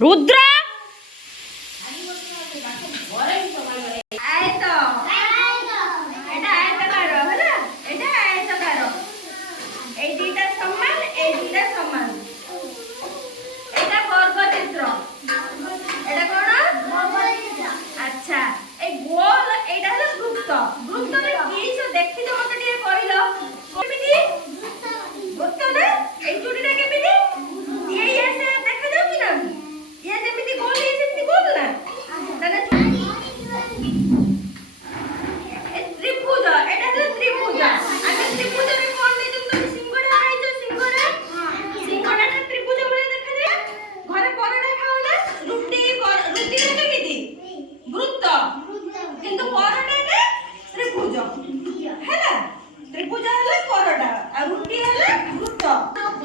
रुद्र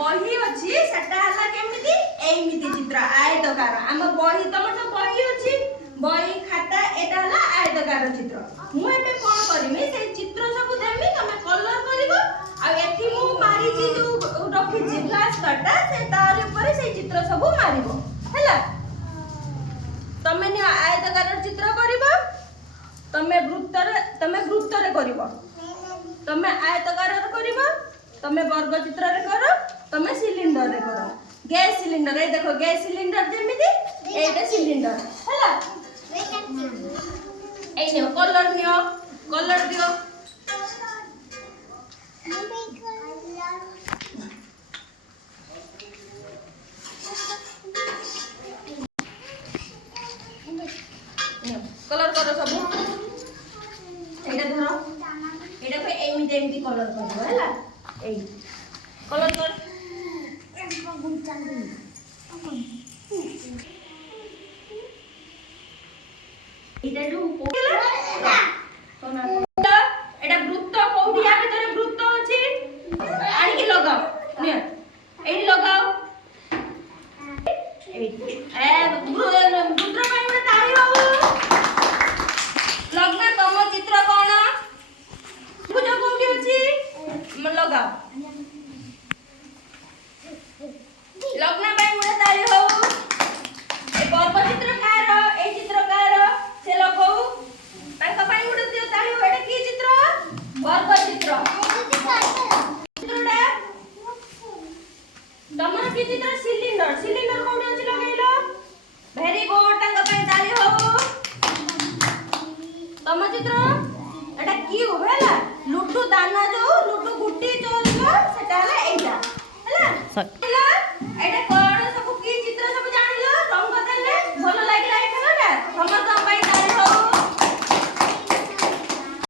बही अच्छी सेटा हला केमिति एमिति चित्र आयतकार आम बही तम तो बही अच्छी बही खाता एटा हला आयतकार चित्र मु एबे कोन करमी से चित्र सब देमी तमे कलर करिवो आ एथि मु मारी छि जो रखि छि ग्लास काटा से तार ऊपर से चित्र सब मारिवो हला तमे नि आयतकार चित्र करिवो तमे वृत्त रे करिवो तमे आयतकार रे करिवो तमे वर्ग चित्र रे करो तमे सिलिंडर रे करो गैस सिलिंडर ए देखो गैस सिलिंडर जेमिति एटा सिलिंडर हला ए ने कलर दियो कलर करो सब एटा धरो एटा पे एमिति कलर करो हला ए कलर कर इधर डू कोला सोना एटा वृत्त कोठी आ भीतर वृत्त अछि आनी के लगाओ ने एडी लगाओ ए वृत्त ପାଇଁ ଗୋଟେ ତାଳି ହବ ଲଗ୍ନ ତମ ଚିତ୍ର कोन बुझ कोठी अछि लगाओ लग्न ପାଇଁ ଗୋଟେ ତାଳି ହଉ ଏ ବର୍ଗ ଚିତ୍ରକାର ଏ ଚିତ୍ରକାର ସେ ଲଗାଉ ତାଙ୍କ ପାଇଁ ଗୋଟେ ଦିଅ ତାଳି ହଉ ଏଟା କି ଚିତ୍ର ବର୍ଗ ଚିତ୍ର ଚିତ୍ରଟା ତମର କି ଚିତ୍ର ସିଲିଣ୍ଡର କୋଉଠି ଅଛି ଲଗେଇलो भेरी गुड तांका ପାଇଁ ତାଳି ହଉ तम चित्र एटा क्यूब हैला लुटू दाना जो